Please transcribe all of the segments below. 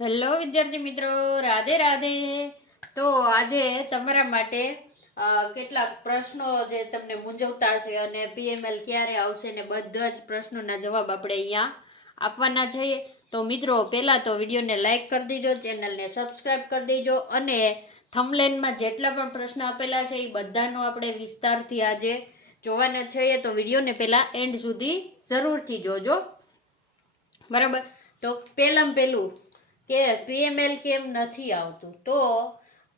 Hello વિદ્યાર્થી મિત્રો, રાધે રાધે. તો આજે તમારા માટે કેટલાક પ્રશ્નો જે તમને મૂંઝવતા છે અને પીએમએલ ક્યારે આવશે ને બધા જ પ્રશ્નોના જવાબ આપણે અહીંયા આપવાના છીએ. તો મિત્રો, પહેલાં તો વિડીયોને લાઇક કરી દેજો, ચેનલને સબસ્ક્રાઈબ કરી દેજો અને થંબનેલમાં જેટલા પણ પ્રશ્ન આપેલા છે એ બધાનો આપણે વિસ્તારથી આજે જોવાના છીએ. તો વિડીયોને પહેલાં એન્ડ સુધી જરૂરથી જોજો, બરાબર. તો પહેલું કે પીએમએલ કેમ નથી આવતું, તો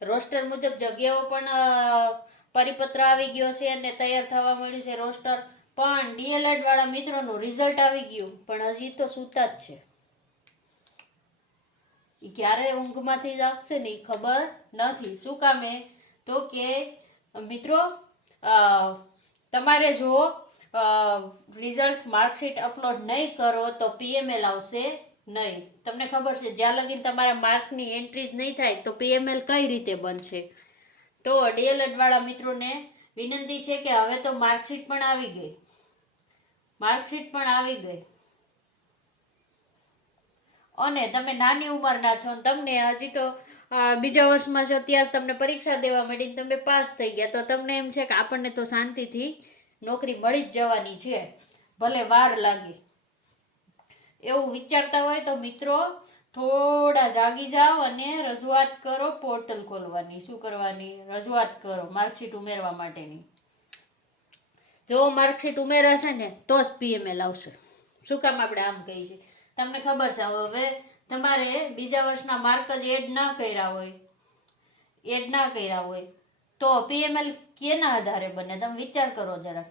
રોસ્ટર મુજબ જગ્યાઓ પણ પરિપત્ર આવી ગયો છે અને તૈયાર થવા મળ્યું છે રોસ્ટર, પણ ડીએલએડ વાળા મિત્રોનું રિઝલ્ટ આવી ગયું પણ હજી તો સૂતા જ છે. એ ક્યારે ઊંઘમાંથી જાગશે ને એ ખબર નથી. શું કામે? તો કે મિત્રો, તમારે જો રિઝલ્ટ માર્કશીટ અપલોડ નહીં કરો તો પીએમએલ આવશે નહીં. તમને ખબર છે, જ્યાં લગીન તમારા માર્કની એન્ટ્રી જ નહીં થાય તો પીએમએલ કઈ રીતે બનશે? તો ડીએલએડ વાળા મિત્રોને વિનંતી છે કે હવે તો માર્કશીટ પણ આવી ગઈ, અને તમે નાની ઉંમરના છો, તમને હજી તો બીજા વર્ષમાં છો, ત્યાં તમને પરીક્ષા દેવા માંડીને તમે પાસ થઈ ગયા, તો તમને એમ છે કે આપણને તો શાંતિથી નોકરી મળી જ જવાની છે, ભલે વાર લાગે, એવું વિચારતા હોય તો મિત્રો થોડા જાગી જાઓ અને રજૂઆત કરો પોર્ટલ ખોલવાની. શું કરવાની? રજૂઆત કરો માર્કશીટ ઉમેરવા માટેની. જો માર્કશીટ ઉમેરાશે ને તો જ પીએમએલ આવશે. શું કામ આપણે આમ કહીએ છીએ? તમને ખબર છે, હવે તમારે બીજા વર્ષના માર્ક જ એડ ના કર્યા હોય તો પીએમએલ કેના આધારે બને? તમે વિચાર કરો જરા.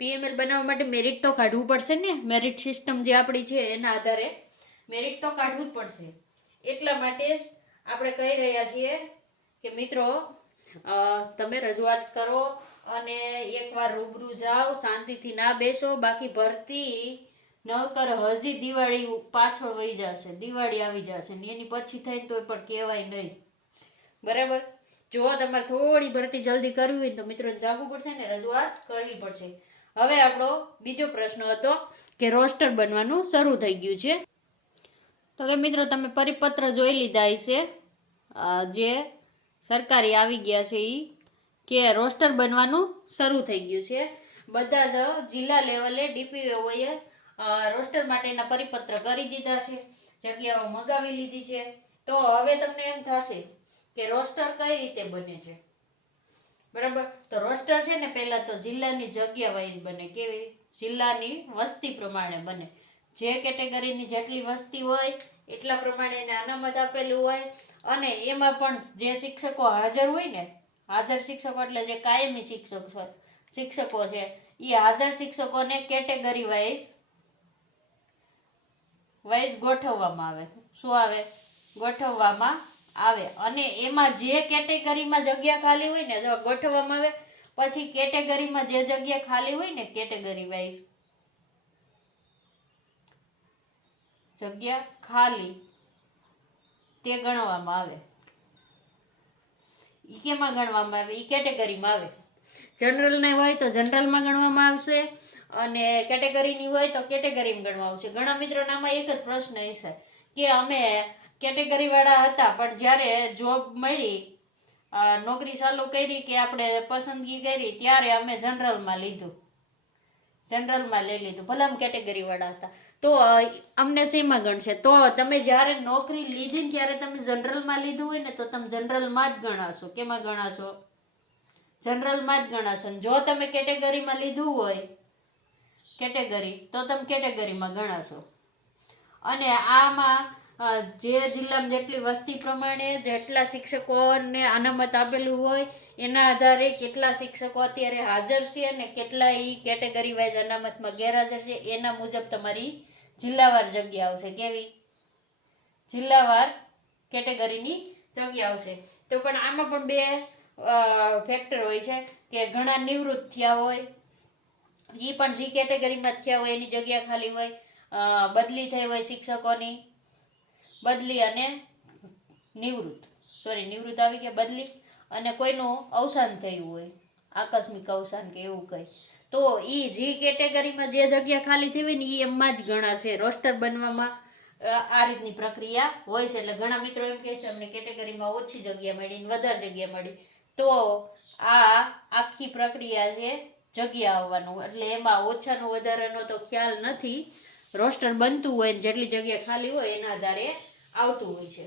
પીએમએલ બનાવવા માટે મેરિટ તો કાઢવું પડશે ને. મેરિટ સિસ્ટમ જે આપણી છે એના આધારે મેરિટ તો કાઢવું જ પડશે. એટલા માટે જ આપણે કહી રહ્યા છીએ કે મિત્રો, તમે રજૂઆત કરો અને એકવાર રૂબરૂ જાઓ, શાંતિથી ના બેસો. બાકી ભરતી નકર હજી દિવાળી પાછળ વહી જશે, દિવાળી આવી જશે ને એની પછી થાય તો પણ કહેવાય નહીં, બરાબર. જો તમારે થોડી ભરતી જલ્દી કરવી હોય તો મિત્રોને જાગવું પડશે ને રજૂઆત કરવી પડશે. હવે આપણો બીજો પ્રશ્ન હતો કે રોસ્ટર બનવાનું શરૂ થઈ ગયું છે. તો કે મિત્રો, તમે પરિપત્ર જોઈ લીધા હશે, જે સરકારી આવી ગયા છે, એ કે રોસ્ટર બનવાનું શરૂ થઈ ગયું છે. બધા જ જિલ્લા લેવલે ડીપીઓએ રોસ્ટર માટેના પરિપત્ર કરી દીધા છે, જગ્યાઓ મગાવી લીધી છે. તો હવે તમને એમ થશે કે રોસ્ટર કઈ રીતે બને છે, બરાબર. તો રોસ્ટર છે ને, પહેલા તો જિલ્લાની જગ્યા વાઇઝ બને. કેવી? જિલ્લાની વસ્તી પ્રમાણે બને. જે કેટેગરીની જેટલી વસ્તી હોય એટલા પ્રમાણે એને અનામત આપેલું હોય, અને એમાં પણ જે શિક્ષકો હાજર હોય ને, હાજર શિક્ષકો એટલે જે કાયમી શિક્ષકો છે, એ હાજર શિક્ષકોને કેટેગરી વાઇઝ ગોઠવવામાં આવે. શું આવે? ગોઠવવામાં આવે. અને એમાં જે કેટેગરીમાં જગ્યા ખાલી હોય ને, જો ગોઠવવામાં આવે પછી કેટેગરીમાં જે જગ્યા ખાલી હોય ને, કેટેગરી વાઇઝ જગ્યા ખાલી તે ગણવામાં આવે. ઈ કેમાં ગણવામાં આવે? ઈ કેટેગરીમાં આવે. જનરલને હોય તો જનરલમાં ગણવામાં આવશે, અને કેટેગરીની હોય તો કેટેગરીમાં ગણવામાં આવશે. ઘણા મિત્રોને આમાં એક જ પ્રશ્ન હશે કે અમે કેટેગરી વાળા હતા પણ જ્યારે જોબ મળી, નોકરી ચાલુ કરી કે આપણે પસંદગી કરી ત્યારે અમે જનરલમાં લઈ લીધું, ભલે અમે કેટેગરી વાળા હતા, તો અમને શેમાં ગણશે? તો તમે જ્યારે નોકરી લીધી ને ત્યારે તમે જનરલમાં લીધું હોય ને તો તમે જનરલમાં જ ગણાશો. કેમાં ગણાશો? જનરલમાં જ ગણાશો. જો તમે કેટેગરીમાં લીધું હોય કેટેગરી, તો તમે કેટેગરીમાં ગણાશો. અને આમાં જે જિલ્લામાં જેટલી વસ્તી પ્રમાણે જેટલા શિક્ષકોને અનામત આપેલું હોય એના આધારે કેટલા શિક્ષકો અત્યારે હાજર છે અને કેટલા ઈ કેટેગરી વાઇઝ અનામતમાં ગેરહાજર છે, એના મુજબ તમારી જિલ્લાવાર જગ્યા આવશે. કેવી? જિલ્લાવાર કેટેગરીની જગ્યા આવશે. તો પણ આમાં પણ બે ફેક્ટર હોય છે કે ઘણા નિવૃત્ત થયા હોય, એ પણ જે કેટેગરીમાં થયા હોય એની જગ્યા ખાલી હોય, બદલી થઈ હોય શિક્ષકોની, બદલી અને નિવૃત્ત આવી ગયા, બદલી, અને કોઈનું અવસાન થયું હોય, આકસ્મિક અવસાન કે એવું કંઈ, તો એ જે કેટેગરીમાં જે જગ્યા ખાલી થઈ હોય ને એ એમમાં જ ગણાશે રોસ્ટર બનવામાં. આ રીતની પ્રક્રિયા હોય છે. એટલે ઘણા મિત્રો એમ કહે છે અમને કેટેગરીમાં ઓછી જગ્યા મળી ને વધારે જગ્યા મળી, તો આ આખી પ્રક્રિયા છે જગ્યા આવવાનું, એટલે એમાં ઓછાનો વધારાનો તો ખ્યાલ નથી. રોસ્ટર બનતું હોય ને જેટલી જગ્યા ખાલી હોય એના આધારે આવતું હોય છે.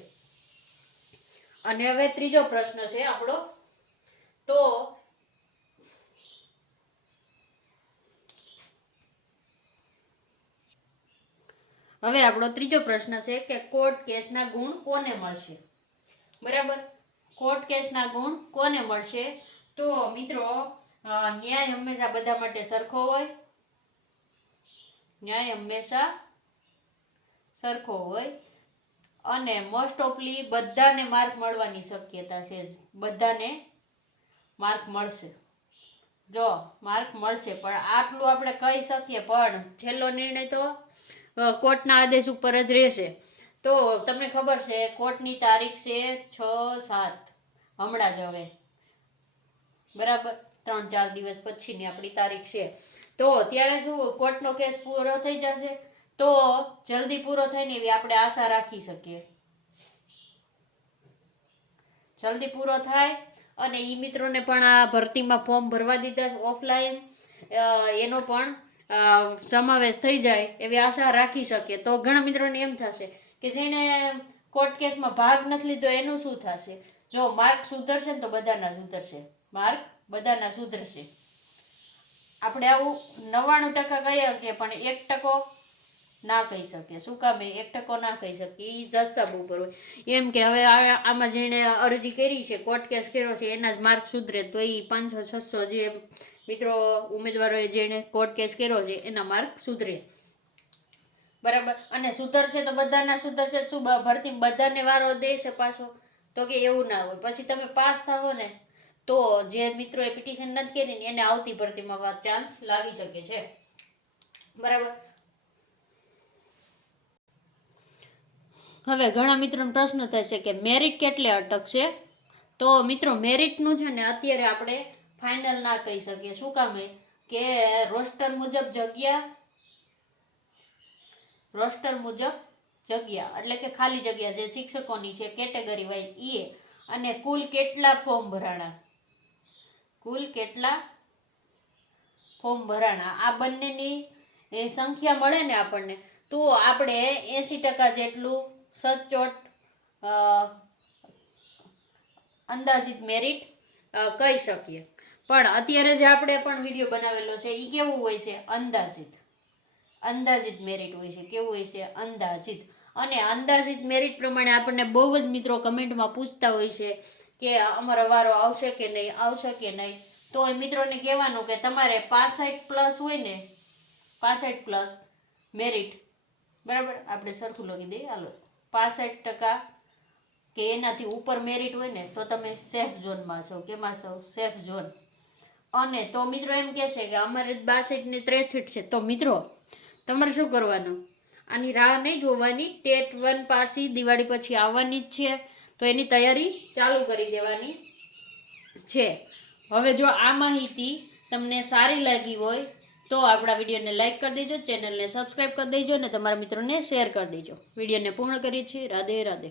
અને હવે ત્રીજો પ્રશ્ન છે આપણો, તો હવે આપણો ત્રીજો પ્રશ્ન છે કે કોર્ટ કેસના ગુણ કોને મળશે? બરાબર, કોર્ટ કેસના ગુણ કોને મળશે? તો મિત્રો ન્યાય હંમેશા બધા માટે સરખો હોય, ન્યાય હંમેશા સરખો હોય, અને મોસ્ટ ઓફલી બધાને માર્ક મળવાની શક્યતા છે, બધાને માર્ક મળશે. જો માર્ક મળશે, પણ આટલું આપણે કહી શકીએ, પણ છેલ્લો નિર્ણય તો કોર્ટના આદેશ ઉપર જ રહેશે. તો તમને ખબર છે કોર્ટની તારીખ છે 6-7, હમણાં જ હવે, બરાબર 3-4 દિવસ પછીની આપણી તારીખ છે. તો ત્યારે શું કોર્ટનો કેસ પૂરો થઈ જશે? તો જલ્દી પૂરો થાય ને એવી આપણે આશા રાખી શકીએ. જલ્દી પૂરો થાય, અને ઈ મિત્રોને પણ આ ભરતીમાં ફોર્મ ભરવા દીધા છે ઓફલાઈન, એનો પણ સમાવેશ થઈ જાય એવી આશા રાખી શકીએ. તો ઘણા મિત્રોને એમ થશે કે જેણે કોર્ટ કેસમાં ભાગ નથી લીધો એનું શું થશે? જો માર્ક સુધરશે ને તો બધાના સુધરશે, માર્ક બધાના સુધરશે. આપણે આવું 99% કહી શકીએ, પણ 1% ના કહી શકીએ. શું કામ? 1% ના કહી શકીએ, એ જસાબ ઉપર હોય. એમ કે હવે આમાં જેણે અરજી કરી છે, કોર્ટ કેસ કર્યો છે, એના જ માર્ક સુધરે, તો એ 500-600 જે મિત્રો ઉમેદવારોએ જેણે કોર્ટ કેસ કર્યો છે એના માર્ક સુધરે, બરાબર. અને સુધરશે તો બધાના સુધરશે. શું ભરતી બધાને વારો દેશે પાછો? તો કે એવું ના હોય. પછી તમે પાસ થાવો ને તો જે મિત્રોએ પિટિશન નથી કરી ને એને આવતી ભરતીમાં ચાન્સ લાગી શકે છે, બરાબર. હવે ઘણા મિત્રોનો પ્રશ્ન થશે કે મેરિટ કેટલે અટકશે? તો મિત્રો મેરિટનું છે ને અત્યારે આપણે ફાઇનલ ના કહી શકીએ. શું કામ? કે રોસ્ટર મુજબ જગ્યા, રોસ્ટર મુજબ જગ્યા એટલે કે ખાલી જગ્યા જે શિક્ષકોની છે કેટેગરી વાઇઝ એ, અને કુલ કેટલા ફોર્મ ભરાણા, કુલ કેટલા ફોર્મ ભરાણા, આ બંનેની સંખ્યા મળે ને આપણને, તો આપણે 80% જેટલું સચોટ અંદાજિત મેરિટ કહી શકીએ. પણ અત્યારે જે આપણે પણ વિડીયો બનાવેલો છે એ કેવું હોય છે? અંદાજિત, અંદાજિત મેરિટ હોય છે. કેવું હોય છે? અંદાજિત. અને અંદાજિત મેરિટ પ્રમાણે આપણને બહુ જ મિત્રો કમેન્ટમાં પૂછતા હોય છે કે અમારો વારો આવશે કે નહીં, આવશે કે નહીં. તો એ મિત્રોને કહેવાનું કે તમારે 65+ હોય ને, 65+ મેરિટ, બરાબર, આપણે સરખું લખી દઈએ, હાલો, 65% કે એનાથી ઉપર મેરિટ હોય ને તો તમે સેફ ઝોનમાં છો. કેમાં છો? Safe zone. અને તો મિત્રો એમ કહેશે કે અમારે 62 ને 63 છે, તો મિત્રો તમારે શું કરવાનું? આની રાહ નહીં જોવાની. ટેટ 1 પાછી દિવાળી પછી આવવાની જ છે, તો એની તૈયારી ચાલુ કરી દેવાની છે. હવે જો આ માહિતી તમને સારી લાગી હોય તો આપણા વિડીયોને લાઇક કરી દેજો, ચેનલને સબસ્ક્રાઈબ કરી દેજો, અને તમારા મિત્રોને શેર કરી દેજો. વિડીયોને પૂર્ણ કરીએ છીએ. રાધે રાધે.